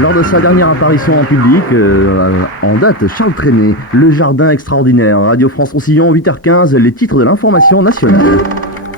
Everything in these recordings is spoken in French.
Lors de sa dernière apparition en public, en date, Charles Trenet, Le Jardin extraordinaire, Radio France Roussillon, 8h15, les titres de l'information nationale.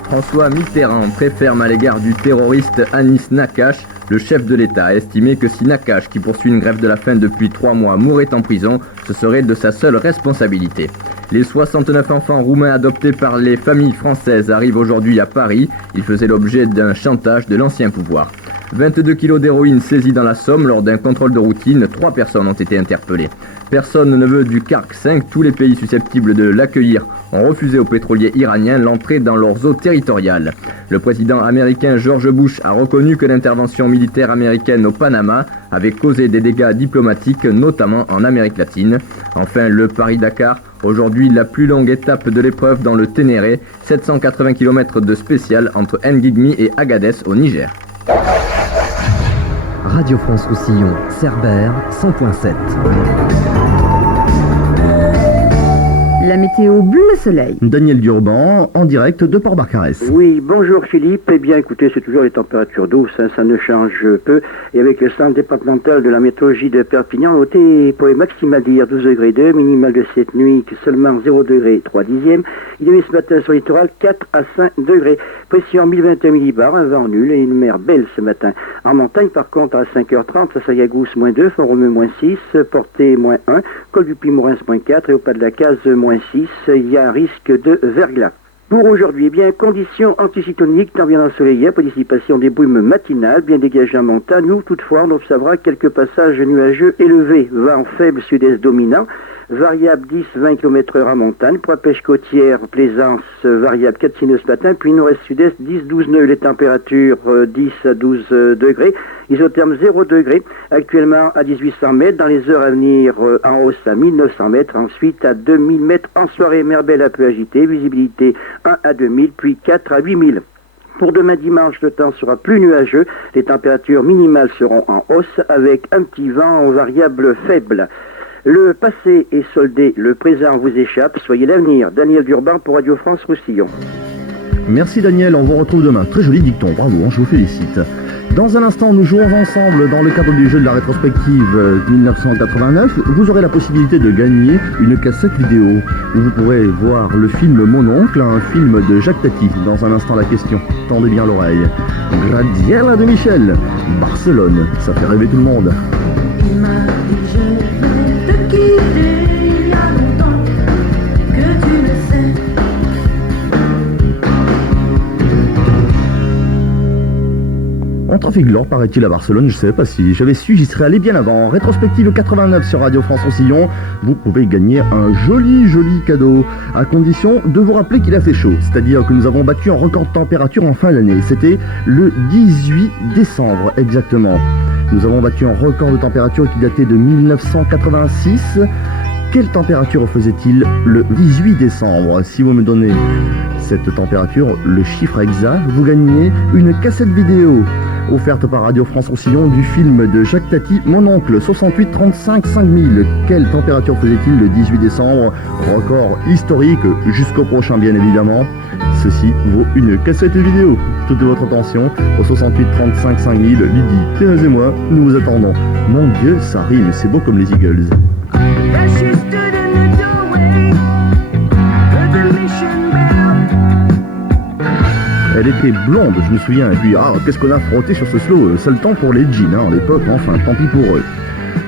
François Mitterrand très ferme à l'égard du terroriste Anis Nakache. Le chef de l'État a estimé que si Nakache, qui poursuit une grève de la faim depuis 3 mois, mourait en prison, ce serait de sa seule responsabilité. Les 69 enfants roumains adoptés par les familles françaises arrivent aujourd'hui à Paris. Ils faisaient l'objet d'un chantage de l'ancien pouvoir. 22 kilos d'héroïne saisis dans la Somme lors d'un contrôle de routine. 3 personnes ont été interpellées. Personne ne veut du Kark 5. Tous les pays susceptibles de l'accueillir ont refusé aux pétroliers iraniens l'entrée dans leurs eaux territoriales. Le président américain George Bush a reconnu que l'intervention militaire américaine au Panama avait causé des dégâts diplomatiques, notamment en Amérique latine. Enfin, le Paris-Dakar, aujourd'hui la plus longue étape de l'épreuve dans le Ténéré, 780 km de spécial entre Ngigmi et Agadez au Niger. Radio France Roussillon, Cerbère, 100.7. La météo bleu soleil. Daniel Durban, en direct de Port-Barcarès. Oui, bonjour Philippe. Eh bien écoutez, c'est toujours les températures douces, ça ne change peu. Et avec le centre départemental de la météorologie de Perpignan, notez pour les maximales d'hier 12 degrés 2, minimales de cette nuit seulement 0 degrés 3 dixièmes. Il y avait ce matin sur le littoral 4 à 5 degrés. Pression 1021 millibars, un vent nul et une mer belle ce matin. En montagne par contre à 5h30, à Sagagousse -2, Font-Romeu -6, Portée -1, Col du Puy-Morins -4 et au Pas de la Case -6. Il y a un risque de verglas. Pour aujourd'hui, eh bien, conditions anticycloniques, temps bien ensoleillé, pas dissipation des brumes matinales, bien dégagées en montagne, où toutefois on observera quelques passages nuageux élevés, vent faible sud-est dominant, variable 10-20 km/h en montagne, pour la pêche côtière, plaisance variable 4 nœuds ce matin, puis nord-est sud-est 10-12 nœuds, les températures 10 à 12 degrés, isotherme 0 degrés, actuellement à 1800 mètres, dans les heures à venir en hausse à 1900 mètres, ensuite à 2000 mètres en soirée, mer belle un peu agitée, visibilité 1 à 2000, puis 4 à 8000. Pour demain dimanche, le temps sera plus nuageux, les températures minimales seront en hausse avec un petit vent variable faible. Le passé est soldé, le présent vous échappe, soyez l'avenir. Daniel Durban pour Radio France Roussillon. Merci Daniel, on vous retrouve demain. Très joli dicton, bravo, je vous félicite. Dans un instant, nous jouons ensemble dans le cadre du jeu de la rétrospective 1989. Vous aurez la possibilité de gagner une cassette vidéo où vous pourrez voir le film Mon Oncle, un film de Jacques Tati. Dans un instant, la question. Tendez bien l'oreille. Gradiela de Michel, Barcelone, ça fait rêver tout le monde. Il m'a dit je vais te quitter, il y a longtemps que tu le sais. En trafic de l'or, paraît-il, à Barcelone, je ne savais pas si j'avais su, j'y serais allé bien avant. Rétrospective 89 sur Radio France Roussillon, vous pouvez gagner un joli cadeau, à condition de vous rappeler qu'il a fait chaud, c'est-à-dire que nous avons battu un record de température en fin d'année, c'était le 18 décembre exactement. Nous avons battu un record de température qui datait de 1986. Quelle température faisait-il le 18 décembre? Si vous me donnez cette température, le chiffre exact, vous gagnez une cassette vidéo offerte par Radio France Roussillon du film de Jacques Tati, Mon Oncle, 68 35 5000. Quelle température faisait-il le 18 décembre? Record historique jusqu'au prochain bien évidemment. Ceci vaut une cassette vidéo. Toute votre attention au 68 35 5000. Lydie, Thérèse et moi, nous vous attendons. Mon Dieu, ça rime, c'est beau comme les Eagles. Elle était blonde, je me souviens, et puis qu'est-ce qu'on a frotté sur ce slow, c'est le temps pour les jeans, à l'époque, enfin, tant pis pour eux.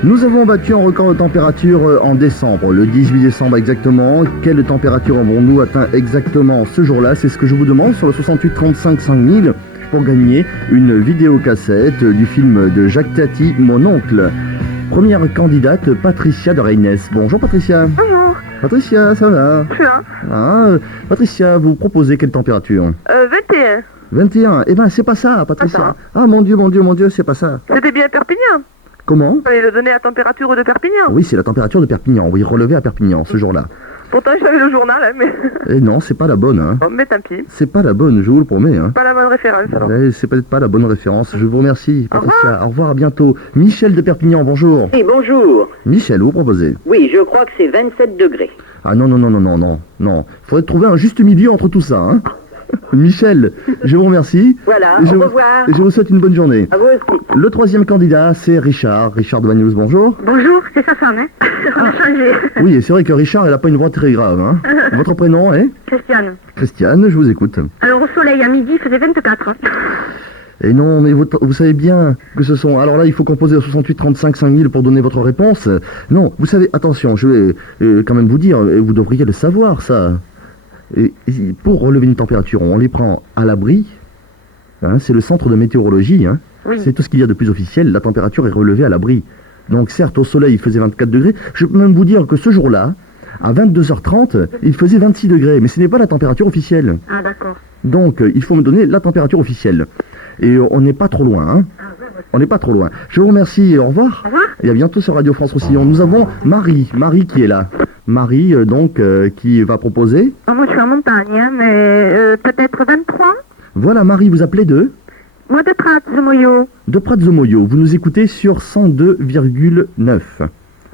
Nous avons battu un record de température en décembre, le 18 décembre exactement. Quelle température avons-nous atteint exactement ce jour-là? C'est ce que je vous demande sur le 68 35 5000 pour gagner une vidéocassette du film de Jacques Tati, Mon Oncle. Première candidate, Patricia de Reynès. Bonjour Patricia. Bonjour. Patricia, ça va? Je suis là. Patricia, vous proposez quelle température? 21. 21. Eh ben, c'est pas ça, Patricia. Attends. Ah, mon Dieu, c'est pas ça. C'était bien Perpignan. Comment? Il fallait le donner à la température de Perpignan. Oui, c'est la température de Perpignan. Oui, relevé à Perpignan, ce jour-là. Pourtant, j'avais le journal, hein, mais... Et non, c'est pas la bonne, hein. Bon, mais tant pis. C'est pas la bonne, je vous le promets, hein. Pas la bonne référence, alors. C'est peut-être pas la bonne référence. Je vous remercie, Patricia. Au revoir, à bientôt. Michel de Perpignan, bonjour. Oui, bonjour. Michel, vous proposez? Oui, je crois que c'est 27 degrés. Ah non. Faudrait trouver un juste milieu entre tout ça, hein. Michel, je vous remercie. Voilà, Et je, au revoir. et je vous souhaite une bonne journée. À vous aussi. Le troisième candidat, c'est Richard. Richard de Bagnols, bonjour. Bonjour, c'est sa femme, hein. On a changé. Oui, et c'est vrai que Richard, il n'a pas une voix très grave. Hein. Votre prénom est Christiane. Christiane, je vous écoute. Alors au soleil, à midi, il faisait 24. Et non, mais vous savez bien que ce sont... Alors là, il faut composer au 68 35 5000 pour donner votre réponse. Non, vous savez, attention, je vais quand même vous dire, et vous devriez le savoir, ça. Et pour relever une température, on les prend à l'abri. Hein, c'est le centre de météorologie. Hein. Oui. C'est tout ce qu'il y a de plus officiel. La température est relevée à l'abri. Donc certes, au soleil, il faisait 24 degrés. Je peux même vous dire que ce jour-là, à 22h30, il faisait 26 degrés. Mais ce n'est pas la température officielle. Ah d'accord. Donc, il faut me donner la température officielle. Et on n'est pas trop loin, hein. On n'est pas trop loin. Je vous remercie et au revoir. Au revoir. Et à bientôt sur Radio France Roussillon. Nous avons Marie qui est là. Marie, qui va proposer. Moi, je suis en montagne, hein, mais peut-être 23. Voilà, Marie, vous appelez de Moi, de Prat, de Moyo. Pratzomoyo. Vous nous écoutez sur 102,9.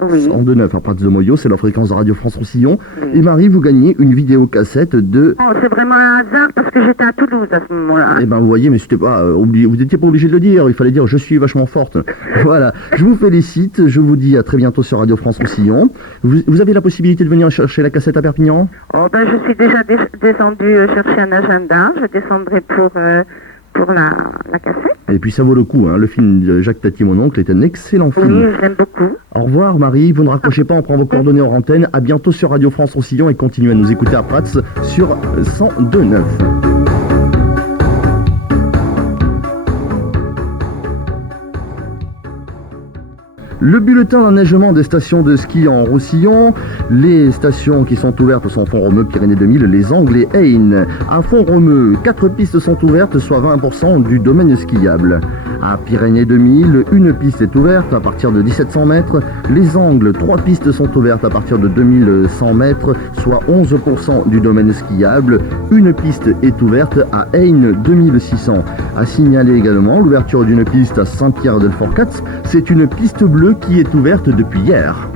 Oui. 102,9 à Pratzomoyo, c'est la fréquence de Radio France Roussillon. Et Marie, vous gagnez une vidéocassette de... Oh, c'est vraiment un hasard parce que j'étais à Toulouse à ce moment-là. Eh ben, vous voyez, mais c'était pas vous n'étiez pas obligé de le dire. Il fallait dire je suis vachement forte. Voilà. Je vous félicite. Je vous dis à très bientôt sur Radio France Roussillon. Vous avez la possibilité de venir chercher la cassette à Perpignan. Oh, ben, je suis déjà descendue chercher un agenda. Je descendrai pour la cassette. Et puis ça vaut le coup. Hein. Le film de Jacques Tati, mon oncle, est un excellent Oui, film. je l'aime beaucoup. Au revoir Marie. Vous ne raccrochez pas. On prend vos coordonnées en antenne. À bientôt sur Radio France Roussillon et continuez à nous écouter à Prats sur 102,9. Le bulletin d'enneigement des stations de ski en Roussillon. Les stations qui sont ouvertes sont Font-Romeu, Pyrénées 2000, Les Angles et Haine. À Font-Romeu, 4 pistes sont ouvertes, soit 20% du domaine skiable. À Pyrénées 2000, une piste est ouverte à partir de 1700 mètres. Les Angles, 3 pistes sont ouvertes à partir de 2100 mètres, soit 11% du domaine skiable. Une piste est ouverte à Haine 2600. À signaler également l'ouverture d'une piste à Saint-Pierre-del-Forcats. C'est une piste bleue qui est ouverte depuis hier.